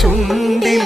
ചുണ്ടിൽ